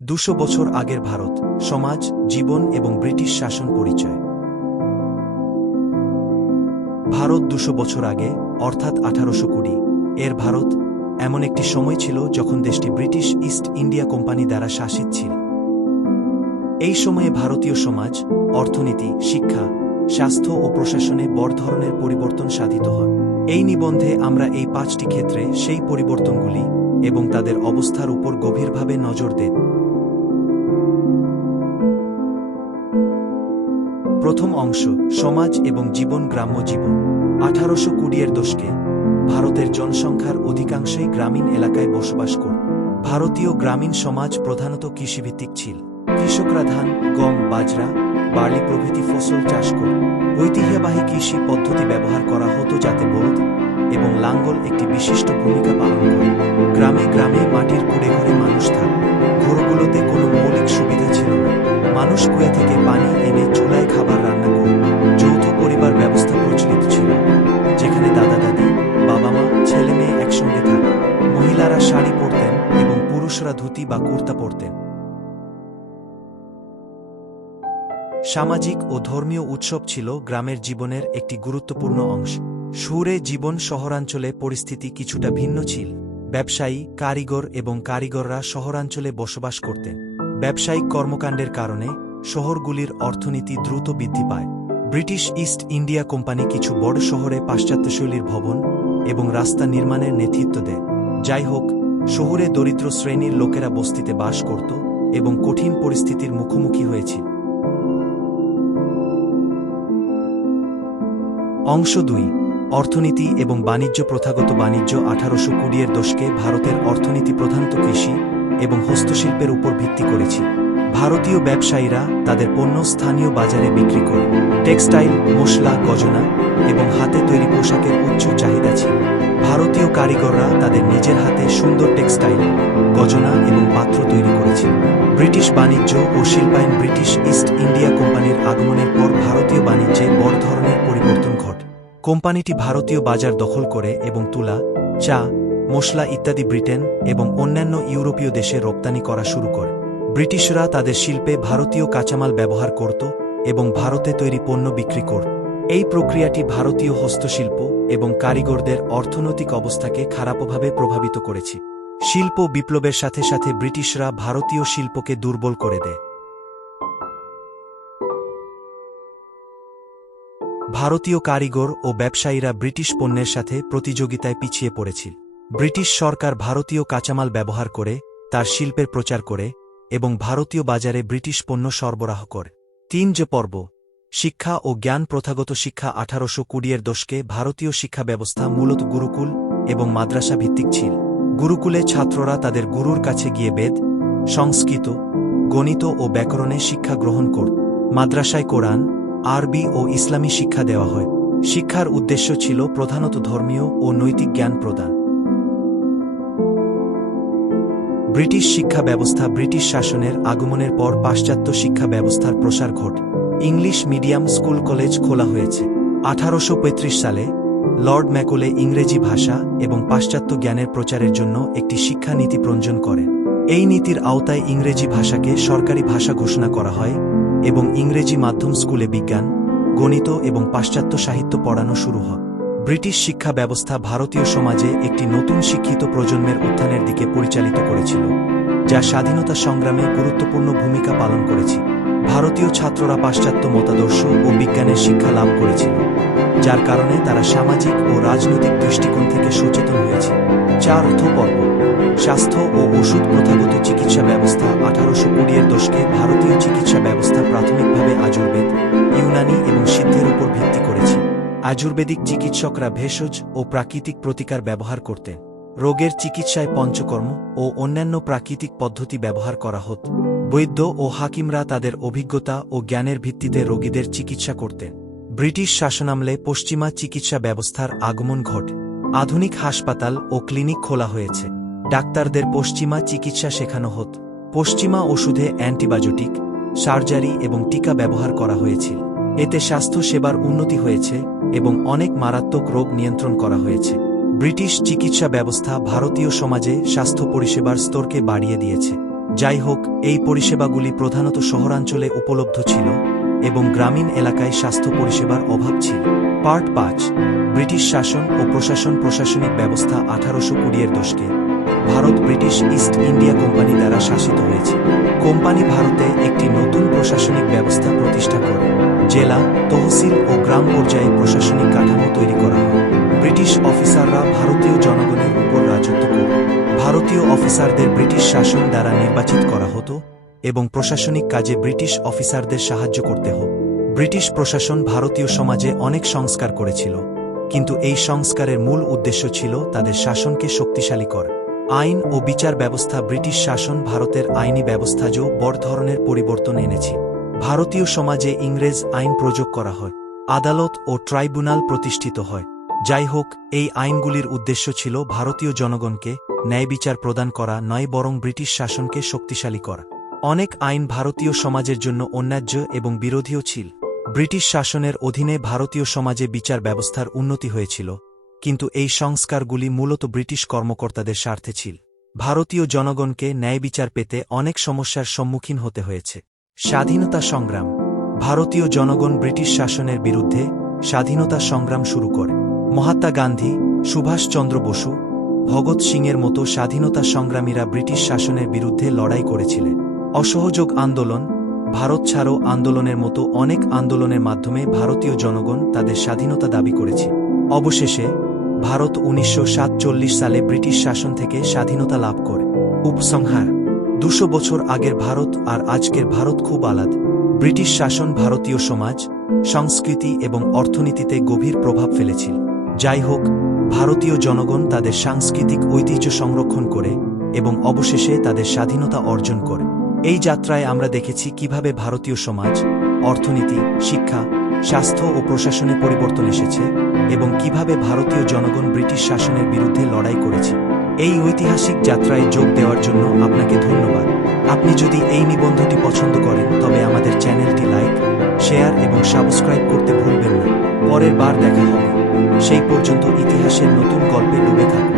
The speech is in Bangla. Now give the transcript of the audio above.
200 বছর আগের ভারত, সমাজ, জীবন এবং ব্রিটিশ শাসন পরিচয়। ভারত 200 বছর আগে, অর্থাৎ 1820 এর ভারত, এমন একটি সময় ছিল যখন দেশটি ব্রিটিশ ইস্ট ইন্ডিয়া কোম্পানি দ্বারা শাসিত ছিল। এই সময়ে ভারতীয় সমাজ, অর্থনীতি, শিক্ষা, স্বাস্থ্য ও প্রশাসনে বড় ধরনের পরিবর্তন সাধিত হয়। এই নিবন্ধে আমরা এই 5টি ক্ষেত্রে সেই পরিবর্তনগুলি এবং তাদের অবস্থার উপর গভীরভাবে নজর দেব। প্রথম অংশ, সমাজ এবং জীবন। গ্রাম্য জীবন। 1820 এর দশকে ভারতের জনসংখ্যার অধিকাংশই গ্রামীণ এলাকায় বসবাস করত। ভারতীয় গ্রামীণ সমাজ প্রধানত কৃষিভিত্তিক ছিল। কৃষকরা ধান, গম, বাজরা, বার্লি প্রভৃতি ফসল চাষ করত। ঐতিহ্যবাহী কৃষি পদ্ধতি ব্যবহার করা হতো যাতে বলদ এবং লাঙ্গল একটি বিশিষ্ট ভূমিকা পালন করে। গ্রামে গ্রামে মাটির কুঁড়েঘরে মানুষ থাকত। ঘরগুলোতে কোনো মৌলিক সুবিধা ছিল না। মানুষ কুয়া থেকে পানি এনে চুলায় খাবার রান্না করত। যৌথ পরিবার ব্যবস্থা প্রচলিত ছিল, যেখানে দাদা দাদি, বাবা মা, ছেলে মেয়ে একসঙ্গে থাকত। মহিলারা শাড়ি পরতেন এবং পুরুষরা ধুতি বা কুর্তা পরতেন। সামাজিক ও ধর্মীয় উৎসব ছিল গ্রামের জীবনের একটি গুরুত্বপূর্ণ অংশ। শহুরে জীবন। শহরাঞ্চলে পরিস্থিতি কিছুটা ভিন্ন ছিল। ব্যবসায়ী, কারিগর এবং কারিগররা শহরাঞ্চলে বসবাস করতেন। ব্যবসায়িক কর্মকাণ্ডের কারণে শহরগুলির অর্থনীতি দ্রুত বৃদ্ধি পায়। ব্রিটিশ ইস্ট ইন্ডিয়া কোম্পানি কিছু বড় শহরে পাশ্চাত্যশৈলীর ভবন এবং রাস্তা নির্মাণের নেতৃত্ব দেয়। যাই হোক, শহুরে দরিদ্র শ্রেণীর লোকেরা বস্তিতে বাস করত এবং কঠিন পরিস্থিতির মুখোমুখি হয়েছিল। অংশ 2, অর্থনীতি এবং বাণিজ্য। প্রথাগত বাণিজ্য। 1820 এর দশকে ভারতের অর্থনীতি প্রধানত কৃষি এবং হস্তশিল্পের উপর ভিত্তি করেছিল। ভারতীয় ব্যবসায়ীরা তাদের পণ্য স্থানীয় বাজারে বিক্রি করে। টেক্সটাইল, মশলা, গজনা এবং হাতে তৈরি পোশাকের উচ্চ চাহিদা ছিল। ভারতীয় কারিগররা তাদের নিজের হাতে সুন্দর টেক্সটাইল, গজনা এবং পাত্র তৈরি করেছিল। ব্রিটিশ বাণিজ্য ও শিল্পায়ন। ব্রিটিশ ইস্ট ইন্ডিয়া কোম্পানির আগমনের পর ভারতীয় বাণিজ্যে বড় ধরনের পরিবর্তন ঘটে। কোম্পানিটি ভারতীয় বাজার দখল করে এবং তুলা, চা, মশলা ইত্যাদি ব্রিটেন এবং অন্যান্য ইউরোপীয় দেশে রপ্তানি করা শুরু করে। ব্রিটিশরা তাদের শিল্পে ভারতীয় কাঁচামাল ব্যবহার করত এবং ভারতে তৈরি পণ্য বিক্রি করত। এই প্রক্রিয়াটি ভারতীয় হস্তশিল্প এবং কারিগরদের অর্থনৈতিক অবস্থাকে খারাপভাবে প্রভাবিত করেছে। শিল্প বিপ্লবের সাথে সাথে ব্রিটিশরা ভারতীয় শিল্পকে দুর্বল করে দেয়। ভারতীয় কারিগর ও ব্যবসায়ীরা ব্রিটিশ পণ্যের সাথে প্রতিযোগিতায় পিছিয়ে পড়েছিল। ব্রিটিশ সরকার ভারতীয় কাঁচামাল ব্যবহার করে তার শিল্পের প্রচার করে এবং ভারতীয় বাজারে ব্রিটিশ পণ্য সরবরাহ করে। 3 পর্ব, শিক্ষা ও জ্ঞান। প্রথাগত শিক্ষা। 1820 এর দশকে ভারতীয় শিক্ষা ব্যবস্থা মূলত গুরুকুল এবং মাদ্রাসা ভিত্তিক ছিল। গুরুকুলে ছাত্ররা তাদের গুরুর কাছে গিয়ে বেদ, সংস্কৃত, গণিত ও ব্যাকরণে শিক্ষা গ্রহণ করত। মাদ্রাসায় কোরআন, আরবি ও ইসলামী শিক্ষা দেওয়া হয়। শিক্ষার উদ্দেশ্য ছিল প্রধানত ধর্মীয় ও নৈতিক জ্ঞান প্রদান। ব্রিটিশ শিক্ষা ব্যবস্থা। ব্রিটিশ শাসনের আগমনের পর পাশ্চাত্য শিক্ষা ব্যবস্থার প্রসার ঘটে। ইংলিশ মিডিয়াম স্কুল, কলেজ খোলা হয়েছে। 1835 সালে লর্ড ম্যাকলে ইংরেজি ভাষা এবং পাশ্চাত্য জ্ঞানের প্রচারের জন্য একটি শিক্ষা নীতি প্রণয়ন করেন। এই নীতির আওতায় ইংরেজি ভাষাকে সরকারি ভাষা ঘোষণা করা হয় এবং ইংরেজি মাধ্যম স্কুলে বিজ্ঞান, গণিত এবং পাশ্চাত্য সাহিত্য পড়ানো শুরু হয়। ব্রিটিশ শিক্ষা ব্যবস্থা ভারতীয় সমাজে একটি নতুন শিক্ষিত প্রজন্মের উত্থানের দিকে পরিচালিত করেছিল, যা স্বাধীনতা সংগ্রামে গুরুত্বপূর্ণ ভূমিকা পালন করেছে। ভারতীয় ছাত্ররা পাশ্চাত্য মতাদর্শ ও বিজ্ঞানের শিক্ষা লাভ করেছিল, যার কারণে তারা সামাজিক ও রাজনৈতিক দৃষ্টিকোণ থেকে সচেতন হয়েছে। 4 পর্ব, স্বাস্থ্য ও ওষুধ। প্রথাগত চিকিৎসা ব্যবস্থা। 1820 এর দশকে ভারতীয় চিকিৎসা ব্যবস্থা প্রাথমিকভাবে আয়ুর্বেদ, ইউনানি এবং সিদ্ধের উপর ভিত্তি করেছে। আয়ুর্বেদিক চিকিৎসকরা ভেষজ ও প্রাকৃতিক প্রতিকার ব্যবহার করতেন। রোগের চিকিৎসায় পঞ্চকর্ম ও অন্যান্য প্রাকৃতিক পদ্ধতি ব্যবহার করা হতো। বৈদ্য ও হাকিমরা তাদের অভিজ্ঞতা ও জ্ঞানের ভিত্তিতে রোগীদের চিকিৎসা করতেন। ব্রিটিশ শাসনামলে পশ্চিমা চিকিৎসা ব্যবস্থার আগমন ঘটে। আধুনিক হাসপাতাল ও ক্লিনিক খোলা হয়েছে। ডাক্তারদের পশ্চিমা চিকিৎসা শেখানো হতো। পশ্চিমা ওষুধে অ্যান্টিবায়োটিক, সার্জারি এবং টিকা ব্যবহার করা হয়েছিল। এতে স্বাস্থ্য সেবার উন্নতি হয়েছে এবং অনেক মারাত্মক রোগ নিয়ন্ত্রণ করা হয়েছে। ব্রিটিশ চিকিৎসা ব্যবস্থা ভারতীয় সমাজে স্বাস্থ্য পরিষেবার স্তরকে বাড়িয়ে দিয়েছে। যাই হোক, এই পরিষেবাগুলি প্রধানত শহরাঞ্চলে উপলব্ধ ছিল এবং গ্রামীণ এলাকায় স্বাস্থ্য পরিষেবার অভাব ছিল। পার্ট ৫। ব্রিটিশ শাসন ও প্রশাসন। প্রশাসনিক ব্যবস্থা ১৮২০-এর দশকে Bharat British east India company দ্বারা শাসিত হয়েছে। কোম্পানি ভারতে একটি নতুন প্রশাসনিক ব্যবস্থা প্রতিষ্ঠা করে। জেলা, তহসিল ও গ্রাম পর্যায়ে প্রশাসনিক কাঠামো তৈরি করা হয়। ব্রিটিশ অফিসাররা ভারতীয় জনগণের উপর রাজত্ব করে। ভারতীয় অফিসারদের ব্রিটিশ শাসন দ্বারা নির্বাচিত করা হতো এবং প্রশাসনিক কাজে ব্রিটিশ অফিসারদের সাহায্য করতে হতো। ব্রিটিশ প্রশাসন ভারতীয় সমাজে অনেক সংস্কার করেছিল, কিন্তু এই সংস্কারের মূল উদ্দেশ্য ছিল তাদের শাসনকে শক্তিশালী করা। আইন ও বিচার ব্যবস্থা। ব্রিটিশ শাসন ভারতের আইনি ব্যবস্থাজও বড় ধরনের পরিবর্তন এনেছে। ভারতীয় সমাজে ইংরেজ আইন প্রয়োগ করা হয়। আদালত ও ট্রাইব্যুনাল প্রতিষ্ঠিত হয়। যাই হোক, এই আইনগুলির উদ্দেশ্য ছিল ভারতীয় জনগণকে ন্যায়বিচার প্রদান করা নয়, বরং ব্রিটিশ শাসনকে শক্তিশালী করা। অনেক আইন ভারতীয় সমাজের জন্য অন্যায্য এবং বিরোধীও ছিল। ব্রিটিশ শাসনের অধীনে ভারতীয় সমাজে বিচার ব্যবস্থার উন্নতি হয়েছিল, কিন্তু এই সংস্কারগুলি মূলত ব্রিটিশ কর্মকর্তাদের স্বার্থে ছিল। ভারতীয় জনগণকে ন্যায়বিচার পেতে অনেক সমস্যার সম্মুখীন হতে হয়েছে। স্বাধীনতা সংগ্রাম। ভারতীয় জনগণ ব্রিটিশ শাসনের বিরুদ্ধে স্বাধীনতা সংগ্রাম শুরু করে। মহাত্মা গান্ধী, সুভাষচন্দ্র বসু, ভগৎ সিংয়ের মতো স্বাধীনতা সংগ্রামীরা ব্রিটিশ শাসনের বিরুদ্ধে লড়াই করেছিলেন। অসহযোগ আন্দোলন, ভারত ছাড়ো আন্দোলনের মতো অনেক আন্দোলনের মাধ্যমে ভারতীয় জনগণ তাদের স্বাধীনতা দাবি করেছে। অবশেষে ভারত ১৯৪৭ সালে ব্রিটিশ শাসন থেকে স্বাধীনতা লাভ করে। উপসংহার: ২০০ বছর আগের ভারত আর আজকের ভারত খুব আলাদা। ব্রিটিশ শাসন ভারতীয় সমাজ, সংস্কৃতি এবং অর্থনীতিতে গভীর প্রভাব ফেলেছিল। যাই হোক, ভারতীয় জনগণ তাদের সাংস্কৃতিক ঐতিহ্য সংরক্ষণ করে এবং অবশেষে তাদের স্বাধীনতা অর্জন করে। এই যাত্রায় আমরা দেখেছি কিভাবে ভারতীয় সমাজ, অর্থনীতি, শিক্ষা, স্বাস্থ্য ও প্রশাসনে পরিবর্তন এসেছে এবং কিভাবে ভারতীয় জনগণ ব্রিটিশ শাসনের বিরুদ্ধে লড়াই করেছে। এই ঐতিহাসিক যাত্রায় যোগ দেওয়ার জন্য আপনাকে ধন্যবাদ। আপনি যদি এই নিবন্ধটি পছন্দ করেন তবে আমাদের চ্যানেলটি লাইক, শেয়ার এবং সাবস্ক্রাইব করতে ভুলবেন না। পরের বার দেখা হবে। সেই পর্যন্ত ইতিহাসের নতুন গল্পে ডুবে থাকুন।